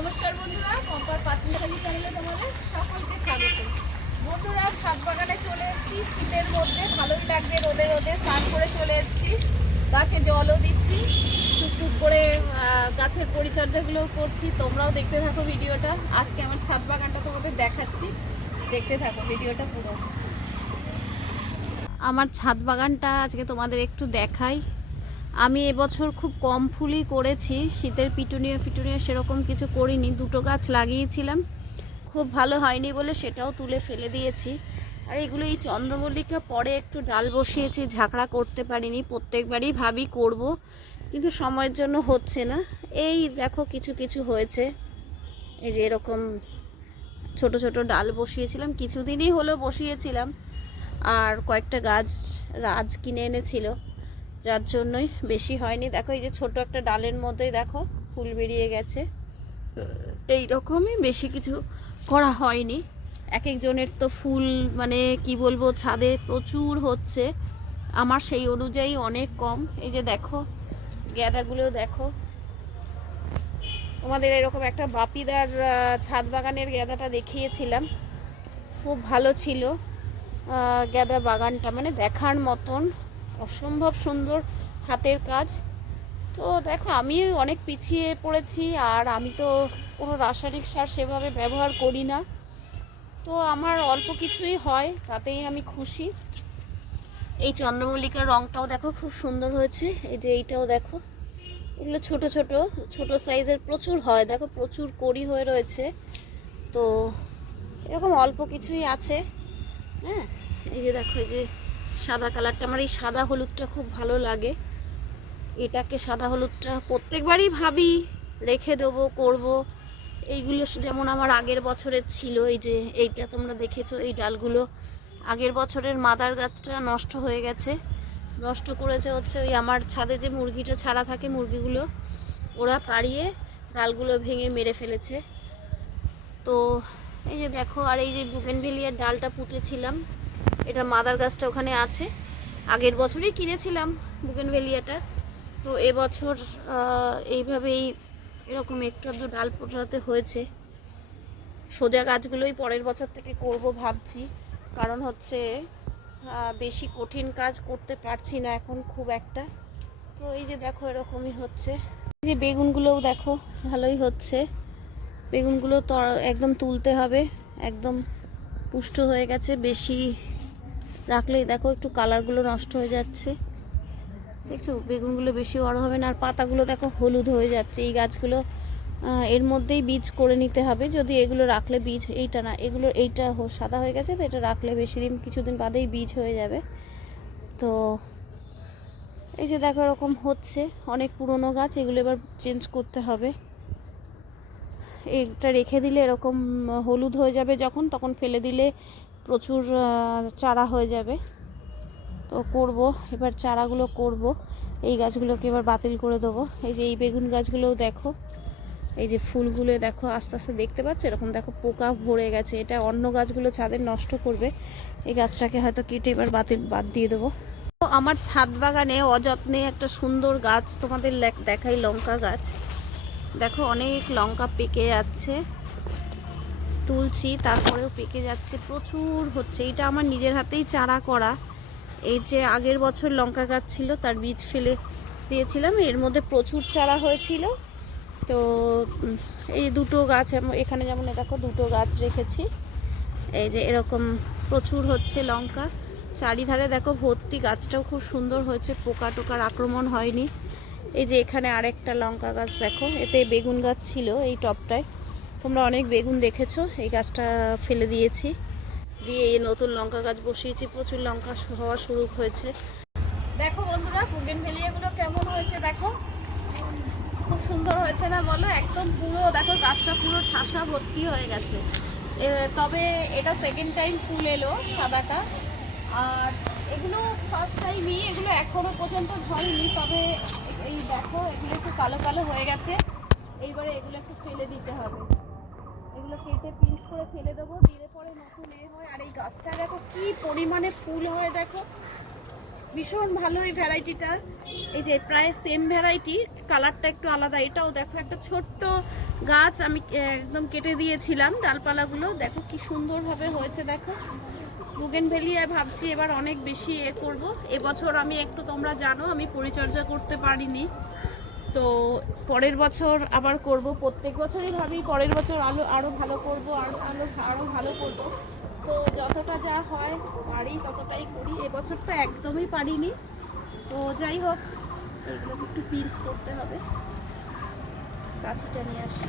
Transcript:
নমস্কার বন্ধুরা, কম্পার পাঁচমিশালি চ্যানেলে তোমাদের সকলকে স্বাগত। বন্ধুরা, ছাদ বাগানে চলে এসেছি শীতের মধ্যে, ভালোই লাগবে। রোদে রোদে স্নান করে চলে এসেছি, গাছে জলও দিচ্ছি, টুকটুক করে গাছের পরিচর্যাগুলোও করছি। তোমরাও দেখতে থাকো ভিডিওটা। আজকে আমার ছাদ বাগানটা তোমাদের দেখাচ্ছি, দেখতে থাকো ভিডিওটা পুরো। আমার ছাদ বাগানটা আজকে তোমাদের একটু দেখাই। আমি এবছর খুব কম ফুলই করেছি, শীতের পিটুনিয়া সেরকম কিছু করিনি। দুটো গাছ লাগিয়েছিলাম, খুব ভালো হয়নি বলে সেটাও তুলে ফেলে দিয়েছি। আর এগুলো এই চন্দ্রমল্লিকা পরে একটু ডাল বসিয়েছি, ঝাঁকড়া করতে পারিনি। প্রত্যেকবারই ভাবি করব, কিন্তু সময়ের জন্য হচ্ছে না। এই দেখো কিছু কিছু হয়েছে, এই যে এরকম ছোট ছোট ডাল বসিয়েছিলাম, কিছুদিনই হলো বসিয়েছিলাম। আর কয়েকটা গাছ রাজ কিনে এনেছিল, যার জন্যই বেশি হয়নি। দেখো এই যে ছোট একটা ডালের মধ্যেই দেখো ফুল বেরিয়ে গেছে। এই রকমই, বেশি কিছু করা হয়নি। এক একজনের তো ফুল মানে কি বলবো, ছাদে প্রচুর হচ্ছে, আমার সেই অনুযায়ী অনেক কম। এই যে দেখো গ্যাদাগুলো দেখো। তোমাদের এরকম একটা বাপিদার ছাদ বাগানের গ্যাদাটা দেখিয়েছিলাম, খুব ভালো ছিল গ্যাদা বাগানটা, মানে দেখার মতন, অসম্ভব সুন্দর হাতের কাজ। তো দেখো আমি অনেক পিছিয়ে পড়েছি, আর আমি তো কোনো রাসায়নিক সার সেভাবে ব্যবহার করি না, তো আমার অল্প কিছুই হয়, তাতেই আমি খুশি। এই চন্দ্রমল্লিকার রঙটাও দেখো খুব সুন্দর হয়েছে। এই যে এইটাও দেখো, এগুলো ছোট ছোট ছোট সাইজের প্রচুর হয়, দেখো প্রচুর কড়ি হয়ে রয়েছে। তো এরকম অল্প কিছুই আছে। হ্যাঁ, এই যে দেখো, এই যে সাদা কালারটা, আমার এই সাদা হলুদটা খুব ভালো লাগে। এটাকে সাদা হলুদটা প্রত্যেকবারই ভাবি রেখে দেবো, করব। এইগুলো যেমন আমার আগের বছরের ছিল, এই যে এইটা তোমরা দেখেছো, এই ডালগুলো আগের বছরের মাদার গাছটা নষ্ট হয়ে গেছে। নষ্ট করেছে হচ্ছে ওই আমার ছাদে যে মুরগিটা ছাড়া থাকে, মুরগিগুলো ওরা পাড়িয়ে ডালগুলো ভেঙে মেরে ফেলেছে। তো এই যে দেখো, আর এই যে বুগেনভেলিয়ার ডালটা পুঁতেছিলাম, এটা মাদার গাছটা ওখানে আছে, আগের বছরই কিনেছিলাম বুগেনভেলিয়াটা। তো এবছর এইভাবেই এরকম একটু আধটু ডাল পোঁটাতে হয়েছে। সোজা গাছগুলোই পরের বছর থেকে করব ভাবছি, কারণ হচ্ছে বেশি কঠিন কাজ করতে পারছি না এখন খুব একটা। তো এই যে দেখো এরকমই হচ্ছে। এই যে বেগুনগুলোও দেখো ভালোই হচ্ছে, বেগুনগুলো তো একদম তুলতে হবে, একদম পুষ্ট হয়ে গেছে। বেশি রাখলেই দেখো একটু কালারগুলো নষ্ট হয়ে যাচ্ছে, দেখছো বেগুনগুলো বেশি বড় হবে না। আর পাতাগুলো দেখো হলুদ হয়ে যাচ্ছে। এই গাছগুলো এর মধ্যেই বীজ করে নিতে হবে, যদি এগুলো রাখলে বীজ, এইটা না, এগুলো এইটা সাদা হয়ে গেছে, তো এটা রাখলে বেশি দিন, কিছুদিন বাদেই বীজ হয়ে যাবে। তো এই যে দেখো এরকম হচ্ছে, অনেক পুরনো গাছ, এগুলো এবার চেঞ্জ করতে হবে। এটা রেখে দিলে এরকম হলুদ হয়ে যাবে যখন, তখন ফেলে দিলে প্রচুর চারা হয়ে যাবে। তো করব এবার, চারাগুলো করব। এই গাছগুলোকে এবার বাতিল করে দেবো। এই যে এই বেগুন গাছগুলোও দেখো, এই যে ফুলগুলো দেখো আস্তে আস্তে দেখতে পাচ্ছ, এরকম দেখো পোকা ভরে গেছে, এটা অন্য গাছগুলো ছাদের নষ্ট করবে। এই গাছটাকে হয়তো কেটে এবার বাদ দিয়ে দেবো। তো আমার ছাদ বাগানে অযত্নে একটা সুন্দর গাছ তোমাদের দেখাই, লঙ্কা গাছ। দেখো অনেক লঙ্কা পেকে যাচ্ছে, তুলছি তারপরেও পেকে যাচ্ছে, প্রচুর হচ্ছে। এটা আমার নিজের হাতেই চারা করা। এই যে আগের বছর লঙ্কা গাছ ছিল, তার বীজ ফেলে দিয়েছিলাম, এর মধ্যে প্রচুর চারা হয়েছিল। তো এই দুটো গাছ এখানে যেমন দেখো দুটো গাছ রেখেছি, এই যে এরকম প্রচুর হচ্ছে লঙ্কা চারিধারে দেখো ভর্তি। গাছটাও খুব সুন্দর হয়েছে, পোকা টোকার আক্রমণ হয়নি। এই যে এখানে আরেকটা লঙ্কা গাছ দেখো, এতে বেগুন গাছ ছিল এই টবটায়, তোমরা অনেক বেগুন দেখেছো। এই গাছটা ফেলে দিয়েছি, দিয়ে এই নতুন লঙ্কা গাছ বসিয়েছি, প্রচুর লঙ্কা হওয়া শুরু হয়েছে। দেখো বন্ধুরা বুগেনভেলিয়াগুলো কেমন হয়েছে দেখো, খুব সুন্দর হয়েছে না বলো? একদম পুরো দেখো গাছটা পুরো ঠাসা ভর্তি হয়ে গেছে। তবে এটা সেকেন্ড টাইম ফুল এলো সাদাটা, আর এগুলো ফার্স্ট টাইমই, এগুলো এখনো পর্যন্ত ঝরেনি। তবে এই দেখো এগুলো একটু কালো কালো হয়ে গেছে, এইবারে এগুলো একটু ফেলে দিতে হবে, এগুলো কেটে পিস করে ফেলে দেবো, দিলে পরে নতুন হয়। আর এই গাছটা দেখো কি পরিমাণে ফুল হয় দেখো, ভীষণ ভালো এই ভ্যারাইটিটা। এই যে প্রায় সেম ভ্যারাইটি, কালারটা একটু আলাদা। এটাও দেখো একটা ছোট্ট গাছ, আমি একদম কেটে দিয়েছিলাম ডালপালাগুলো, দেখো কি সুন্দরভাবে হয়েছে। দেখো বুগেনভেলিয়া ভাবছি এবার অনেক বেশি করব। এবছর আমি একটু, তোমরা জানো আমি পরিচর্যা করতে পারিনি, তো পরের বছর আবার করব। প্রত্যেক বছরই ভাবি পরের বছর আরও ভালো করব, আরও ভালো করব। তো যতটা যা হয় পারি ততটাই করি। এবছর তো একদমই পারিনি। তো যাই হোক, এইগুলোকে একটু পিঞ্চ করতে হবে। কাছিটা নিয়ে আসি।